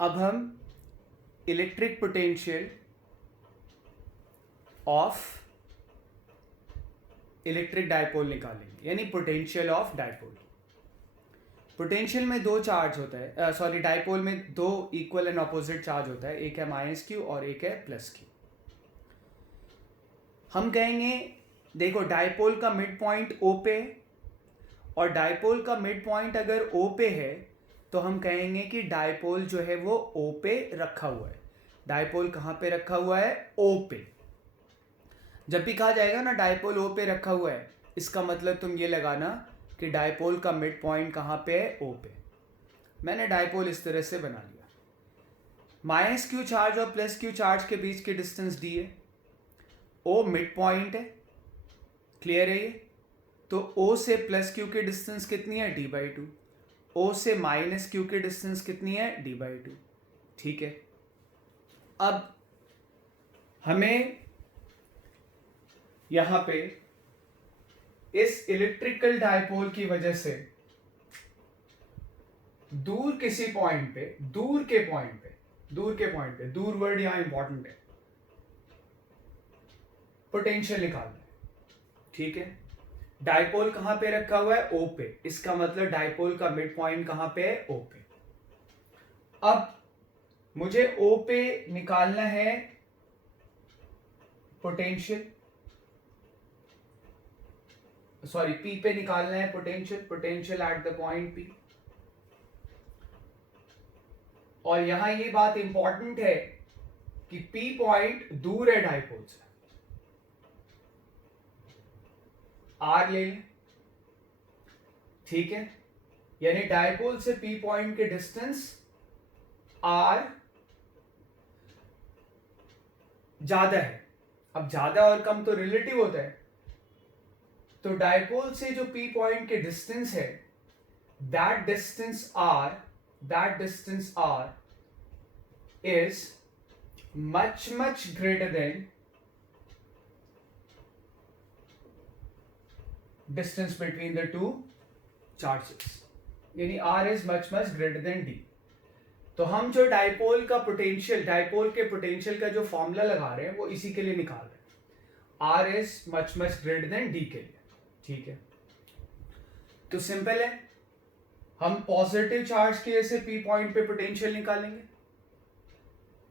अब हम electric potential of electric dipole निकालेंगे, यानी पोटेंशियल ऑफ डायपोल। पोटेंशियल में दो चार्ज होता है, सॉरी डायपोल में दो इक्वल एंड ऑपोजिट चार्ज होता है, एक है माइनस क्यू और एक है प्लस क्यू। हम कहेंगे देखो डायपोल का मिड पॉइंट ओ पे और डायपोल का मिड पॉइंट अगर ओ पे है तो हम कहेंगे कि डायपोल जो है वो ओ पे रखा हुआ है। डायपोल कहाँ पे रखा हुआ है? ओ पे। जब भी कहा जाएगा ना डायपोल ओ पे रखा हुआ है, इसका मतलब तुम ये लगाना कि डायपोल का मिड पॉइंट कहाँ पे है? ओ पे। मैंने डायपोल इस तरह से बना लिया। माइनस क्यू चार्ज और प्लस क्यू चार्ज के बीच की डिस्टेंस डी है, ओ मिड पॉइंट है, क्लियर है ये? तो ओ से प्लस क्यू की डिस्टेंस कितनी है? D by two. ओ से माइनस क्यू की डिस्टेंस कितनी है? D by two. ठीक है, अब हमें यहां पे इस इलेक्ट्रिकल डायपोल की वजह से दूर किसी पॉइंट पे, दूर के पॉइंट पे, दूर वर्ड यहां इंपॉर्टेंट है, पोटेंशियल निकालना है। ठीक है, डायपोल कहां पे रखा हुआ है? ओ पे। इसका मतलब डायपोल का मिड पॉइंट कहां पे है? ओ पे। अब मुझे ओ पे निकालना है पोटेंशियल, सॉरी पी पे निकालना है potential at the point P. और यहां ये बात इंपॉर्टेंट है कि पी पॉइंट दूर है डायपोल से। आर ले लें, ठीक है, यानी डायपोल से पी पॉइंट के डिस्टेंस आर ज्यादा है। अब ज्यादा और कम तो रिलेटिव होता है, तो डायपोल से जो पी पॉइंट के डिस्टेंस है, that distance R is much greater than distance between the two charges, यानी R is much greater than D. तो हम जो डायपोल के पोटेंशियल का जो फॉर्मूला लगा रहे हैं वो इसी के लिए निकाल रहे हैं, R is much greater than D के लिए। ठीक है, तो सिंपल है, हम पॉजिटिव चार्ज की वजह से पी पॉइंट पे पोटेंशियल निकालेंगे,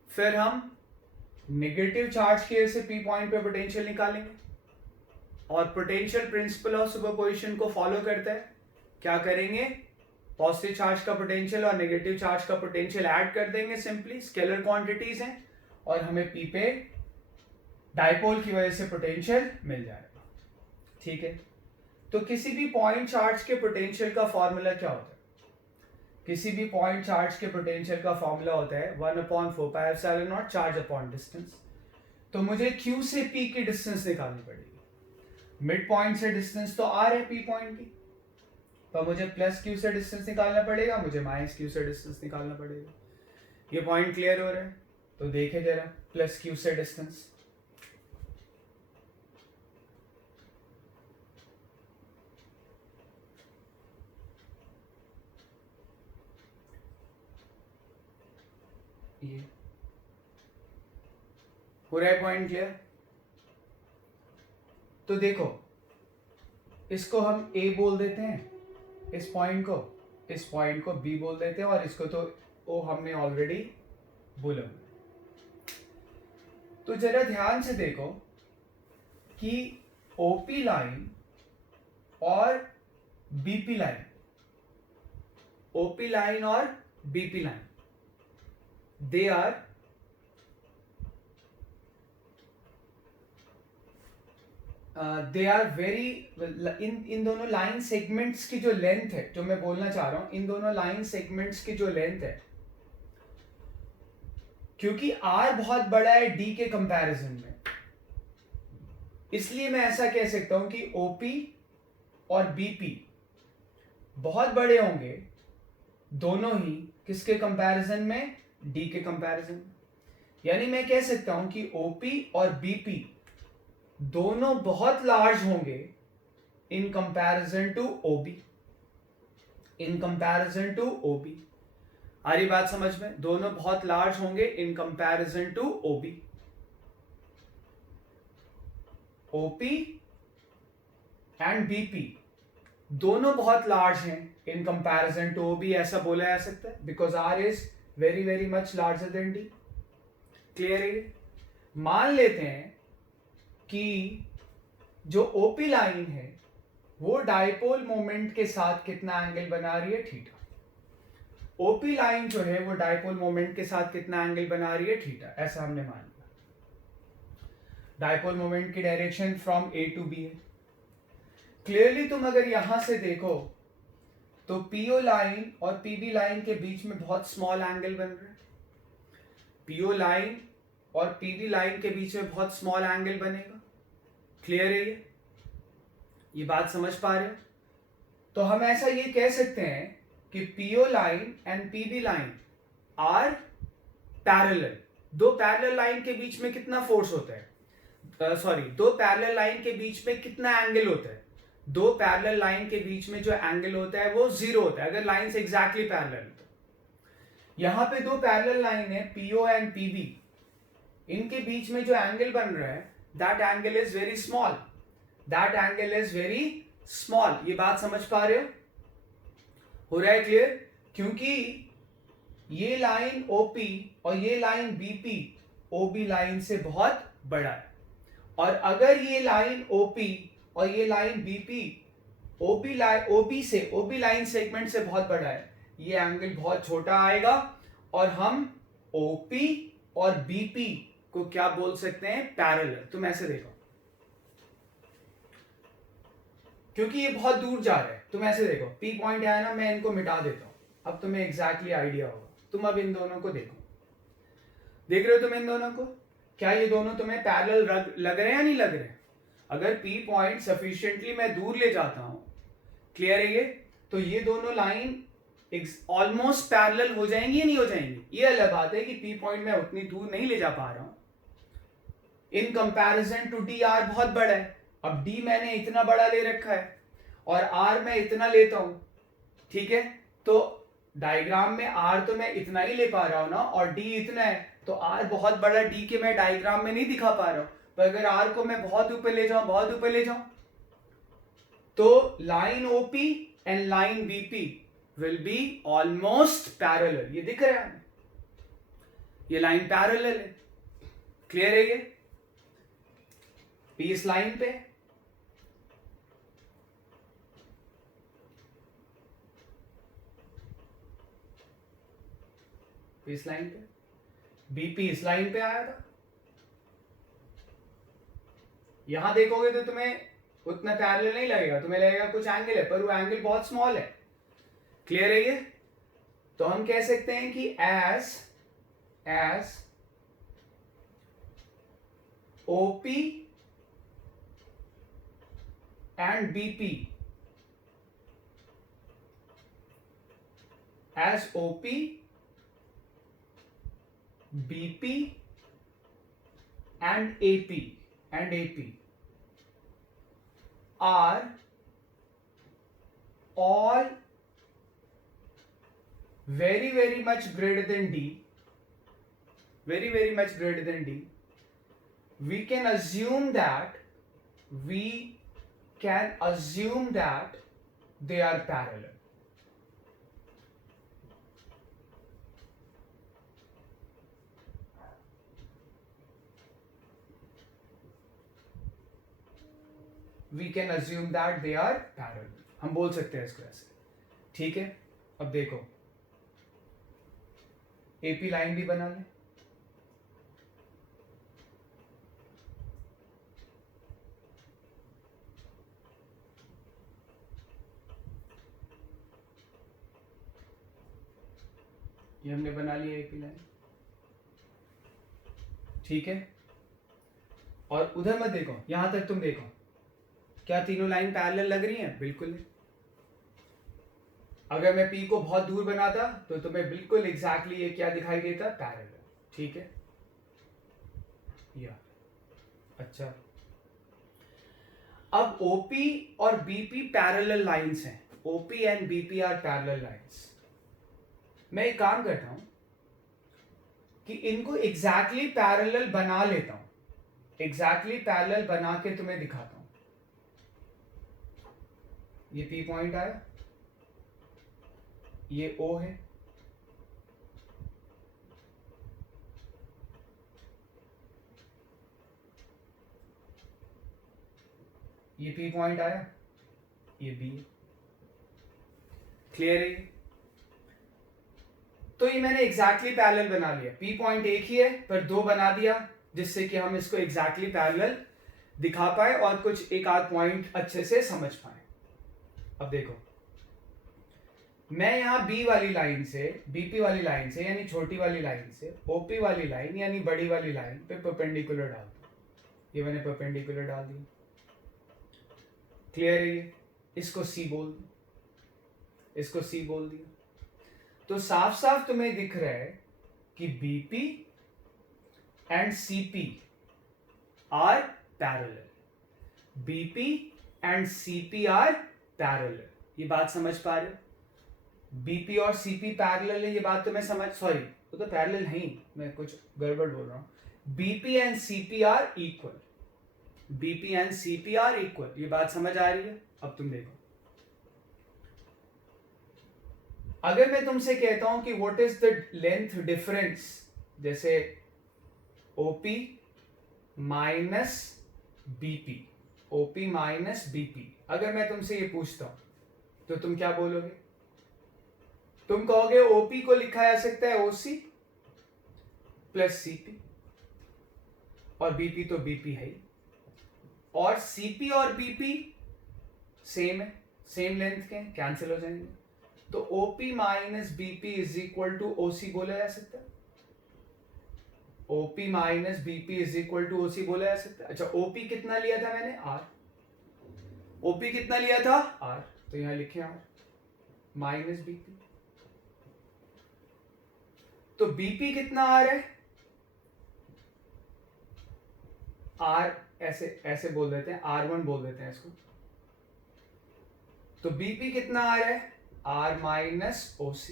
फिर हम नेगेटिव चार्ज की वजह से पी पॉइंट पे पोटेंशियल निकालेंगे, और पोटेंशियल प्रिंसिपल ऑफ सुपरपोजिशन को फॉलो करता है। क्या करेंगे? पॉजिटिव चार्ज का पोटेंशियल और नेगेटिव चार्ज का पोटेंशियल ऐड कर देंगे, सिंपली स्केलर क्वांटिटीज हैं, और हमें पी पे डायपोल की वजह से पोटेंशियल मिल जाएगा। ठीक है, तो किसी भी पॉइंट चार्ज के पोटेंशियल का फॉर्मूला क्या होता है? किसी भी पॉइंट चार्ज के पोटेंशियल का फॉर्मूला होता है 1/4πε0 चार्ज अपॉन डिस्टेंस। तो मुझे Q से P की डिस्टेंस निकालनी पड़ेगी। मिड पॉइंट से डिस्टेंस तो R है P पॉइंट की, तो मुझे प्लस Q से डिस्टेंस निकालना पड़ेगा, मुझे माइनस Q से डिस्टेंस निकालना पड़ेगा। ये पॉइंट क्लियर हो रहा है? तो देखें जरा, प्लस Q से डिस्टेंस, ये हो रहा है पॉइंट क्लियर? तो देखो, इसको हम A बोल देते हैं, इस पॉइंट को B बोल देते हैं, और इसको तो O हमने ऑलरेडी बोला। तो जरा ध्यान से देखो कि OP लाइन और BP लाइन, OP लाइन और BP line, they are very, इन दोनों लाइन सेगमेंट्स की जो लेंथ है, जो मैं बोलना चाह रहा हूं, इन दोनों लाइन सेगमेंट्स की जो लेंथ है, क्योंकि R बहुत बड़ा है D के कंपैरिजन में, इसलिए मैं ऐसा कह सकता हूं कि OP और BP बहुत बड़े होंगे, दोनों ही किसके कंपैरिजन में? D के कंपैरिजन में। यानी मैं कह सकता हूं कि OP और BP दोनों बहुत लार्ज होंगे इन कंपैरिजन टू OB, आ रही बात समझ में? दोनों बहुत लार्ज होंगे in comparison to OB. OP and BP दोनों बहुत लार्ज हैं इन कंपैरिजन टू ओबी, ऐसा बोला जा सकता है, because R is very very much larger than D. Clear है? मान लेते हैं कि जो ओपी लाइन है वो डाइपोल मोमेंट के साथ कितना एंगल बना रही है? थीटा। ओपी लाइन जो है वो डाइपोल मोमेंट के साथ कितना एंगल बना रही है? थीटा। ऐसा हमने मान लिया। डाइपोल मोमेंट की direction from A to B है। क्लियरली तुम अगर यहां से देखो तो पीओ लाइन और पीबी लाइन के बीच में बहुत स्मॉल एंगल बन रहा है। पीओ लाइन और पीबी लाइन के बीच में बहुत स्मॉल एंगल बनेगा। क्लियर है? ये बात समझ पा रहे हो? तो हम ऐसा ये कह सकते हैं कि PO line and PB line are parallel. दो पैरेलल लाइन के बीच में कितना फोर्स होता है? दो पैरेलल लाइन के बीच में कितना एंगल होता है? दो पैरेलल लाइन के बीच में जो एंगल होता है वो जीरो होता है अगर लाइंस एग्जैक्टली पैरेलल हो। यहां पे दो पैरेलल लाइन है पीओ एंड पीबी, इनके बीच में जो एंगल बन रहा है that angle is very small. That angle is very small. ये बात समझ पा रहे हो रहा है क्लियर? क्योंकि ये लाइन ओपी और ये लाइन बीपी ओबी लाइन से बहुत बड़ा है, और अगर ये लाइन ओपी और ये लाइन बीपी ओबी लाइन सेगमेंट से बहुत बड़ा है, ये एंगल बहुत छोटा आएगा और हम ओपी और बीपी को क्या बोल सकते हैं? पैरेलल। तुम ऐसे देखो, क्योंकि ये बहुत दूर जा रहा है। तुम ऐसे देखो, पी पॉइंट है ना, मैं इनको मिटा देता हूं, अब तुम्हें एग्जैक्टली आइडिया होगा। तुम अब इन दोनों को देखो, देख रहे हो तुम इन दोनों को? क्या ये दोनों तुम्हें पैरेलल लग रहे हैं या नहीं लग रहे हैं? अगर पी पॉइंट सफिशिएंटली मैं दूर ले जाता हूं, क्लियर है ये, तो ये दोनों लाइन ऑलमोस्ट पैरेलल हो जाएंगी या नहीं हो जाएंगी? ये अलग बात है कि पी पॉइंट मैं उतनी दूर नहीं ले जा पा रहा हूं। In comparison to D R बहुत बड़ा है। अब डी मैंने इतना बड़ा ले रखा है और आर मैं इतना लेता हूं, ठीक है? तो डायग्राम में आर तो मैं इतना ही ले पा रहा हूं ना, और डी इतना है, तो आर बहुत बड़ा डी के मैं डायग्राम में नहीं दिखा पा रहा हूं। पर अगर आर को मैं बहुत ऊपर ले जाऊं तो line OP and line BP will be almost parallel. ये दिख रहा है, ये लाइन पैरेलल है। क्लियर है? ये इस लाइन पे इस लाइन पे बीपी इस लाइन पे आया था। यहां देखोगे तो तुम्हें उतना पैरेलल नहीं लगेगा, तुम्हें लगेगा कुछ एंगल है, पर वो एंगल बहुत स्मॉल है। क्लियर है ये? तो हम कह सकते हैं कि as OP and BP, as OP BP and AP are all very very much greater than D, we can assume that they are parallel. We can assume that they are parallel. हम बोल सकते हैं इसको ऐसे, ठीक है? अब देखो, AP लाइन भी बना लें। ये हमने बना लिया AP लाइन, ठीक है? और उधर मत देखो, यहां तक तुम देखो, क्या तीनों लाइन पैरेलल लग रही हैं? बिल्कुल। अगर मैं P को बहुत दूर बनाता तो तुम्हें बिल्कुल एग्जैक्टली ये क्या दिखाई देता? पैरेलल। ठीक है? या अच्छा, अब OP और BP पैरेलल लाइंस हैं। OP and BP are parallel lines. मैं एक काम करता हूं कि इनको एग्जैक्टली पैरेलल बना लेता हूं, एग्जैक्टली पैरेलल बना के तुम्हें दिखाता हूं। ये P पॉइंट आया, ये O है, ये P पॉइंट आया, ये B है। क्लियर है? तो ये मैंने एग्जैक्टली पैरेलल बना लिया। P पॉइंट एक ही है पर दो बना दिया, जिससे कि हम इसको एग्जैक्टली पैरेलल दिखा पाए और कुछ एक आध पॉइंट अच्छे से समझ पाए। अब देखो, मैं यहां B वाली लाइन से, BP वाली लाइन से यानी छोटी वाली लाइन से OP वाली लाइन यानी बड़ी वाली लाइन पे परपेंडिकुलर डाल दूं। ये मैंने परपेंडिकुलर डाल दिया। क्लियर है? ये इसको C बोल दूं, इसको C बोल दिया। तो साफ साफ तुम्हें दिख रहा है कि BP and CP are parallel, BP and CP are parallel. ये बात समझ पा रहे हो? BP और CP पैरेलल है, ये बात तो मैं समझ, सॉरी वो तो पैरेलल नहीं, मैं कुछ गड़बड़ बोल रहा हूं। BP and CP are equal, BP and CP are equal, ये बात समझ आ रही है? अब तुम देखो, अगर मैं तुमसे कहता हूं कि what is the length difference, जैसे OP minus BP, OP minus BP, अगर मैं तुमसे ये पूछता हूं तो तुम क्या बोलोगे? तुम कहोगे OP को लिखा जा सकता है OC प्लस CP, और BP तो BP है ही, और CP और BP सेम है, सेम लेंथ के, कैंसिल हो जाएंगे। तो OP minus BP is equal to OC बोला जा सकता है। OP minus BP is equal to OC बोला जा सकता है। अच्छा, OP कितना लिया था मैंने? R। OP कितना लिया था? R, तो यहां लिखे R माइनस BP। तो BP कितना आ रहा है? R ऐसे ऐसे बोल देते हैं, R1 बोल देते हैं इसको। तो BP कितना आ रहा है? R माइनस OC,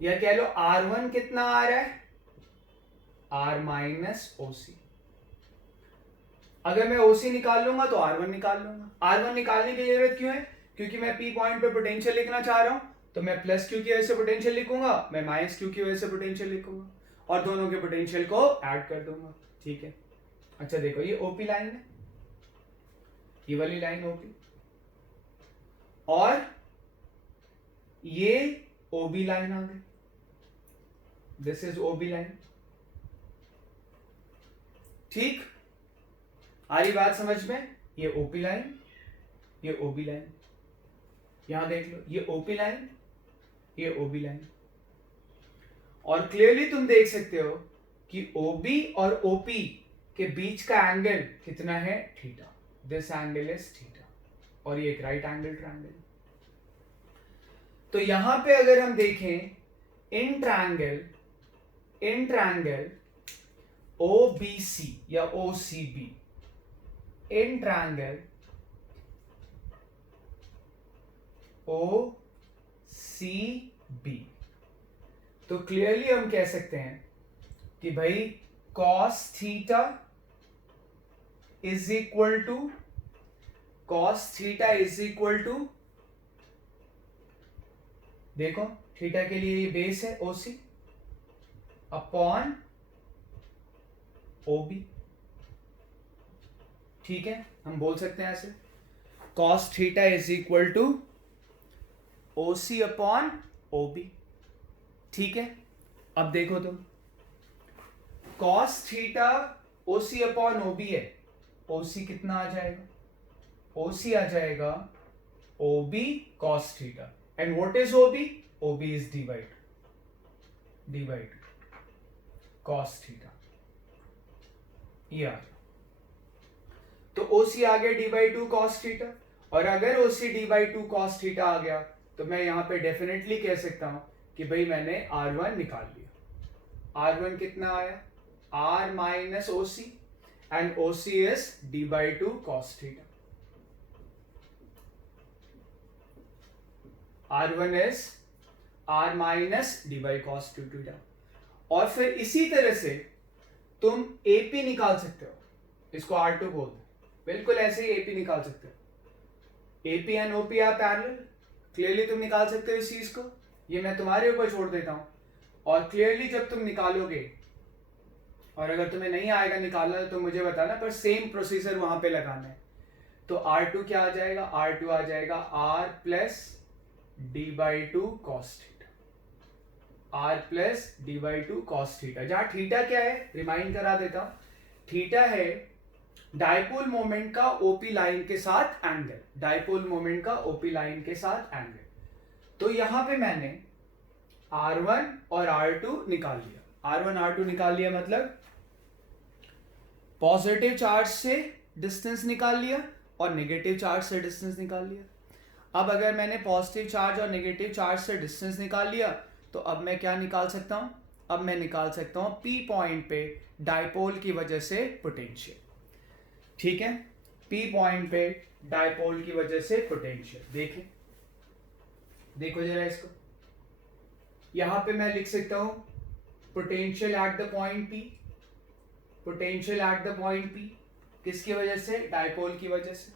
या कह लो R1 कितना आ रहा है? R minus OC। अगर मैं OC निकाल लूंगा तो R1 निकाल लूंगा। R1 निकालने की जरूरत क्यों है? क्योंकि मैं P पॉइंट पे पोटेंशियल लिखना चाह रहा हूं, तो मैं प्लस Q की वजह से पोटेंशियल लिखूंगा, मैं माइनस Q की वजह से पोटेंशियल लिखूंगा, और दोनों के पोटेंशियल को ऐड कर दूंगा। ठीक है? अच्छा देखो, ये OP लाइन है, ये वाली लाइन OP, और ये OB लाइन आ गई, दिस इज OB लाइन। ठीक, आ रही बात समझ में? ये OP लाइन, ये OB लाइन, यहां देख लो, ये OP लाइन, ये OB लाइन, और क्लियरली तुम देख सकते हो कि OB और OP के बीच का एंगल कितना है? Theta. This angle is theta, और ये एक राइट एंगल ट्रायंगल। तो यहां पे अगर हम देखें, इन ट्रायंगल OBC या OCB, इन ट्रायंगल OCB, तो क्लियरली हम कह सकते हैं कि भाई cos theta is equal to, cos theta is equal to, देखो थीटा के लिए ये बेस है OC अपॉन OB। ठीक है, हम बोल सकते हैं ऐसे, cos theta is equal to OC upon OB। ठीक है, अब देखो तुम, cos theta OC upon OB है, OC कितना आ जाएगा? OC आ जाएगा OB cos theta, and what is OB? OB is d by 2 cos theta, ये आ गया। तो OC आ गया d by 2 cos थीटा, और अगर OC d by 2 cos theta आ गया तो मैं यहां पे डेफिनेटली कह सकता हूं कि भाई मैंने R1 निकाल लिया। R1 कितना आया? R minus OC, and OC is d by 2 cos theta. R1 is r minus D by cos two theta. और फिर इसी तरह से तुम AP निकाल सकते हो, इसको R2 बोल दो, बिल्कुल ऐसे ही AP निकाल सकते हो। AP and OP are parallel, clearly तुम निकाल सकते हो इस चीज को, ये मैं तुम्हारे ऊपर छोड़ देता हूं। और क्लियरली जब तुम निकालोगे, और अगर तुम्हें नहीं आएगा निकालना तो मुझे बताना, पर सेम प्रोसीजर वहां पे लगाना है। तो R2 क्या आ जाएगा, R2 आ जाएगा R plus D by two cos theta, R plus D by two cos theta, जहां थीटा क्या है रिमाइंड करा देता हूं, थीटा है डाइपोल मोमेंट का ओपी लाइन के साथ एंगल, डाइपोल मोमेंट का ओपी लाइन के साथ एंगल। तो यहां पे मैंने R1 और R2 निकाल लिया, R1 R2 निकाल लिया, मतलब पॉजिटिव चार्ज से डिस्टेंस निकाल लिया और नेगेटिव चार्ज से डिस्टेंस निकाल लिया। अब अगर मैंने पॉजिटिव चार्ज और नेगेटिव चार्ज से डिस्टेंस निकाल लिया तो अब मैं क्या निकाल सकता हूं, अब मैं निकाल सकता हूं P पॉइंट पे डाइपोल की वजह से पोटेंशियल। ठीक है, P पॉइंट पे डाइपोल की वजह से पोटेंशियल। देखें, देखो जरा इसको, यहां पे मैं लिख सकता हूं potential at the point P, potential at the point P किसकी वजह से, डाइपोल की वजह से।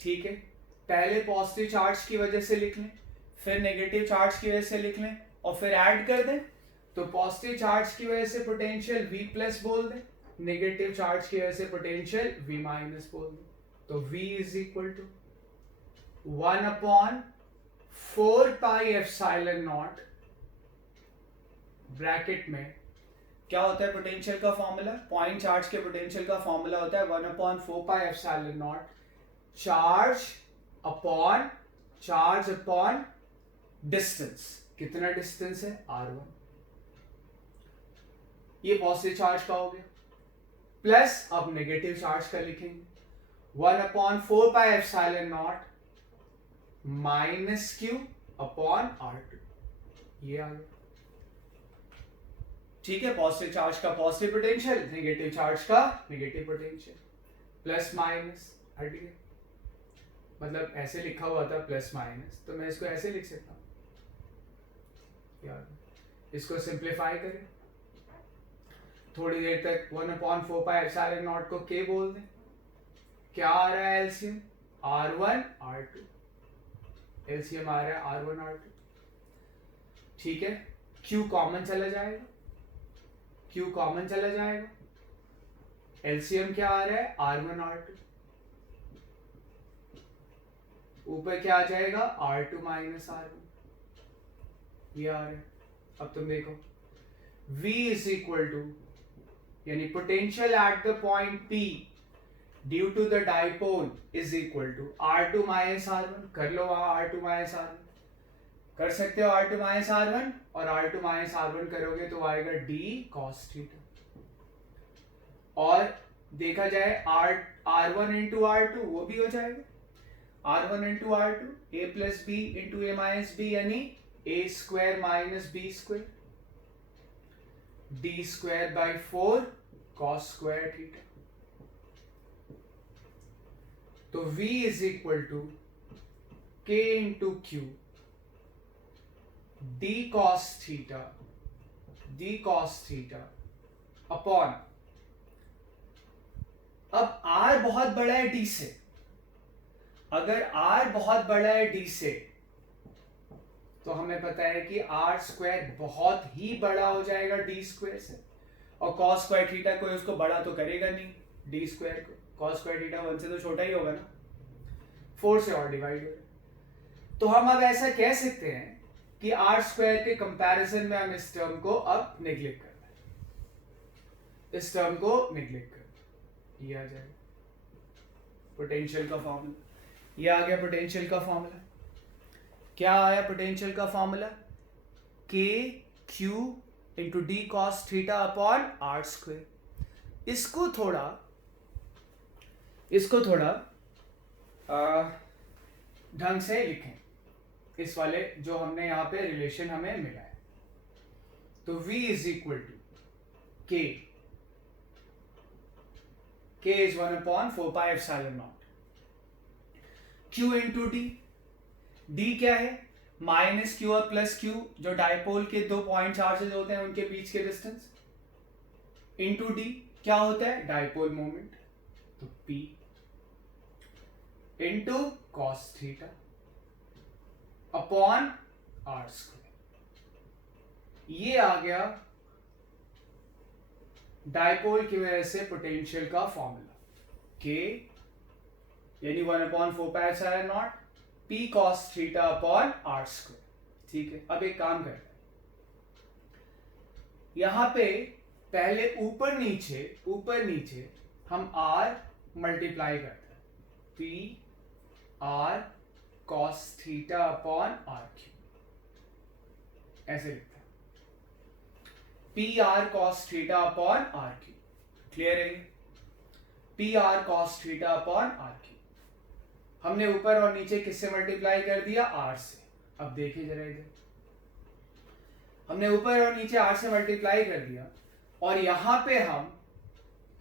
ठीक है, पहले पॉजिटिव चार्ज की वजह से लिख लें, फिर नेगेटिव चार्ज की वजह से लिख लें और फिर ऐड कर दें। तो पॉजिटिव चार्ज की वजह से पोटेंशियल V प्लस बोल दें, नेगेटिव चार्ज की वजह से पोटेंशियल V माइनस बोल दें। तो V is equal to 1/4πε0 bracket में क्या होता है पोटेंशियल का फॉर्मूला, पॉइंट चार्ज के पोटेंशियल का फॉर्मूला होता है 1/4πε0 चार्ज अपॉन डिस्टेंस। कितना डिस्टेंस है, R1। ये पॉजिटिव चार्ज का हो गया, प्लस अब नेगेटिव चार्ज का लिखेंगे 1/4πε0 माइनस Q अपॉन R2, ये आ गया। ठीक है, पॉजिटिव चार्ज का पॉजिटिव पोटेंशियल, नेगेटिव चार्ज का नेगेटिव पोटेंशियल, प्लस माइनस हट गया, मतलब ऐसे लिखा हुआ था प्लस माइनस, तो मैं इसको ऐसे लिख सकता हूं यार। इसको सिंप्लीफाई करें थोड़ी देर तक, 1/4πε0 को K बोल दें, क्या आ रहा है एलसीएम, R1 R2, एलसीएम आ रहा है R1 R2। ठीक है, Q कॉमन चला जाएगा, Q कॉमन चला जाएगा, एलसीएम क्या आ रहा है R1 R2, ऊपर क्या आ जाएगा R2 माइनस R1, ये आ रहा है। अब तुम देखो V इज इक्वल टू, यानी potential at the point P due to the dipole is equal to R2 minus R1, कर लो वहां R2 माइनस R1, कर सकते हो R2 माइनस R1, और R2 माइनस R1 करोगे तो आएगा D cos थीटा। और देखा जाए R1 इंटू R2 वो भी हो जाएगा, R1 into R2 A plus B into A minus B, यानी A square minus B square, D square by 4 cos square theta. तो V is equal to K into Q d cos theta upon, अब R बहुत बड़ा है D से, अगर R बहुत बड़ा है D से तो हमें पता है कि R स्क्वायर बहुत ही बड़ा हो जाएगा D स्क्वायर से, और cos स्क्वायर थीटा कोई उसको बड़ा तो करेगा नहीं, D स्क्वायर को cos स्क्वायर थीटा 1 से तो छोटा ही होगा ना, 4 से और डिवाइड हो। तो हम अब ऐसा कह सकते हैं कि R स्क्वायर के कंपैरिजन में हम इस टर्म को अब नेग्लेक्ट करना है, इस टर्म को नेग्लेक्ट करना, ये आ जाएगा पोटेंशियल का फॉर्मूला, ये आ गया पोटेंशियल का फॉर्मूला। क्या आया पोटेंशियल का formula, K Q into D cos theta upon R square. इसको थोड़ा ढंग से लिखें, इस वाले जो हमने यहां पे रिलेशन हमें मिला है। तो V is equal to K is 1/4πε0 Q into D, D क्या है माइनस क्यू और प्लस क्यू जो डायपोल के दो पॉइंट चार्जेस होते हैं उनके बीच के डिस्टेंस, इनटू डी क्या होता है डायपोल मोमेंट, तो P into cos theta upon R square. ये आ गया डायपोल की वजह से पोटेंशियल का फॉर्मूला, K यानी 1/4πε0 P cos theta upon R square. ठीक है, अब एक काम करते हैं, यहां पे पहले ऊपर नीचे हम R मल्टीप्लाई करते हैं, P R cos theta upon R cube, ऐसे लिखते हैं P R cos theta upon R cube. Clear है? P R cos theta upon R cube हमने ऊपर और नीचे किससे मल्टीप्लाई कर दिया, R से। अब देखिए जरा इधर, हमने ऊपर और नीचे R से मल्टीप्लाई कर दिया और यहां पे हम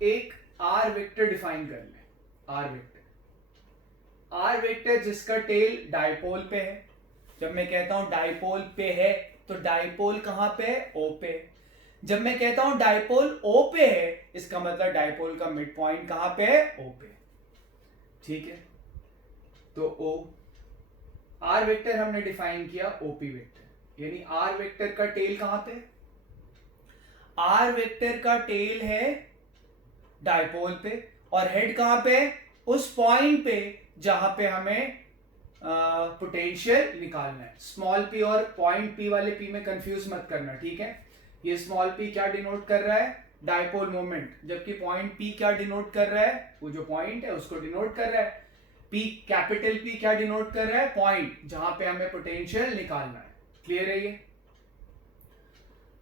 एक R वेक्टर डिफाइन कर लें, R वेक्टर जिसका टेल डायपोल पे है। जब मैं कहता हूं डायपोल पे है तो डायपोल कहां पे है, O पे। जब मैं कहता हूं डायपोल O पे है इसका मतलब डायपोल का मिड पॉइंट कहां पे है, O पे। ठीक है, तो O R वेक्टर हमने डिफाइन किया OP वेक्टर, यानी R वेक्टर का टेल कहां पे, R वेक्टर का टेल है डायपोल पे और हेड कहां पे, उस पॉइंट पे जहां पे हमें पोटेंशियल निकालना है। स्मॉल p और पॉइंट p वाले p में कंफ्यूज मत करना, ठीक है। ये स्मॉल p क्या डिनोट कर रहा है, डायपोल मोमेंट, जबकि पॉइंट p क्या डिनोट कर रहा है, वो जो पॉइंट है उसको डिनोट कर रहा है। p कैपिटल P क्या डिनोट कर रहा है, पॉइंट जहां पे हमें पोटेंशियल निकालना है। क्लियर है ये?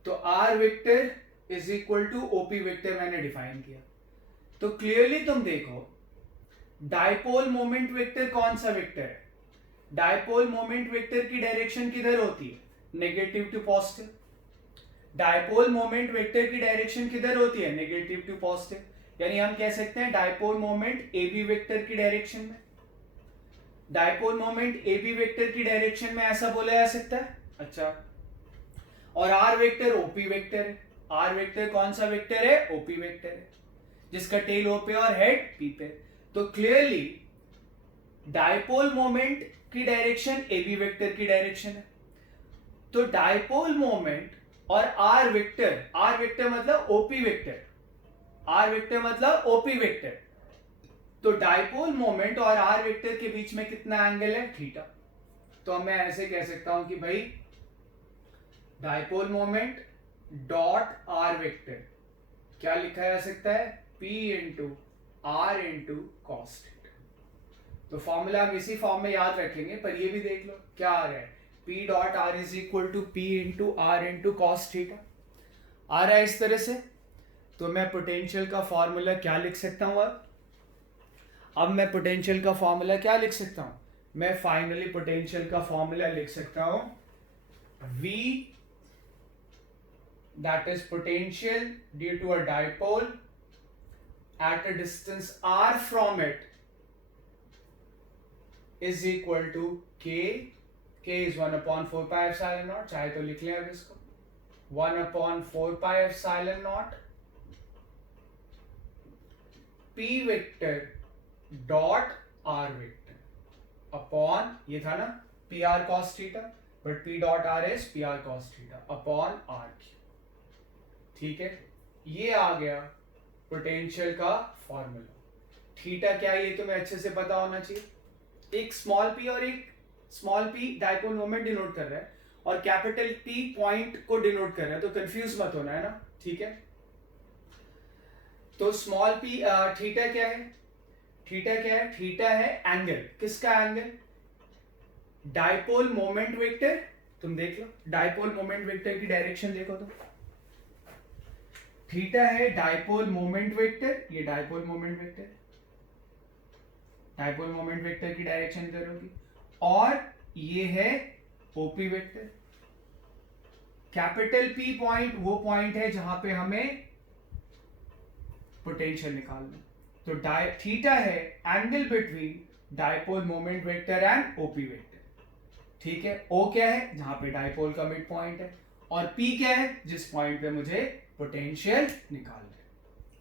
तो R vector is equal to OP vector मैंने डिफाइन किया। तो क्लियरली तुम देखो डायपोल मोमेंट वेक्टर कौन सा वेक्टर है, डायपोल मोमेंट वेक्टर की डायरेक्शन किधर होती है, negative to positive. Dipole moment vector की डायरेक्शन किधर होती है, नेगेटिव टू पॉजिटिव। यानी हम कह सकते हैं डायपोल मोमेंट AB वेक्टर की डायरेक्शन में, डायपोल मोमेंट AB वेक्टर की डायरेक्शन में ऐसा बोला जा सकता है। अच्छा, और R वेक्टर OP वेक्टर है। R वेक्टर कौन सा वेक्टर है, OP वेक्टर है, जिसका टेल O पे और हेड P पे। तो क्लियरली डायपोल मोमेंट की डायरेक्शन AB वेक्टर की डायरेक्शन है। तो डायपोल मोमेंट और R वेक्टर मतलब OP वेक्टर, R वेक्टर मतलब OP वेक्टर। तो डायपोल मोमेंट और R वेक्टर के बीच में कितना एंगल है, थीटा। तो मैं ऐसे कह सकता हूं कि भाई dipole moment dot R vector क्या लिखा जा सकता है, P into R into cos theta. तो फॉर्मूला हम इसी फॉर्म में याद रखेंगे, पर ये भी देख लो क्या आ रहा है, P dot R is equal to P into R into cos theta आ रहा है इस तरह से। तो मैं पोटेंशियल का फॉर्मूला क्या लिख सकता हूं, अब मैं पोटेंशियल का फॉर्मूला क्या लिख सकता हूं, मैं फाइनली पोटेंशियल का फॉर्मूला लिख सकता हूं V, that is potential due to a dipole at a distance r from it is equal to K is 1/4πε0, चाहे तो लिख लें अब इसको 1/4πε0 P vector dot R vector upon, ये था ना PR cos theta, but P dot R is PR cos theta upon R Q. ठीक है, ये आ गया पोटेंशियल का फॉर्मूला। थीटा क्या है ये तुम्हें अच्छे से पता होना चाहिए। एक स्मॉल p और एक small p dipole moment denote कर रहा है और कैपिटल P पॉइंट को डिनोट कर रहा है, तो कंफ्यूज मत होना है ना। ठीक है, तो स्मॉल p थीटा क्या है, थीटा है एंगल, किसका एंगल, डायपोल मोमेंट वेक्टर। तुम देख लो डायपोल मोमेंट वेक्टर की डायरेक्शन देखो तो थीटा है डायपोल मोमेंट वेक्टर, ये डायपोल मोमेंट वेक्टर की डायरेक्शन इधर होगी, और ये है OP vector. Capital P point वो पॉइंट है जहां पे हमें पोटेंशियल निकालना। तो थीटा है angle between dipole moment vector and OP vector. ठीक है, O क्या है, जहां पे डाइपोल का मिड पॉइंट है, और P क्या है, जिस पॉइंट पे मुझे पोटेंशियल निकालना है।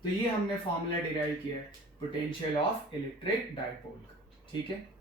तो ये हमने फॉर्मूला डिराइव किया है पोटेंशियल ऑफ इलेक्ट्रिक डाइपोल का, ठीक है।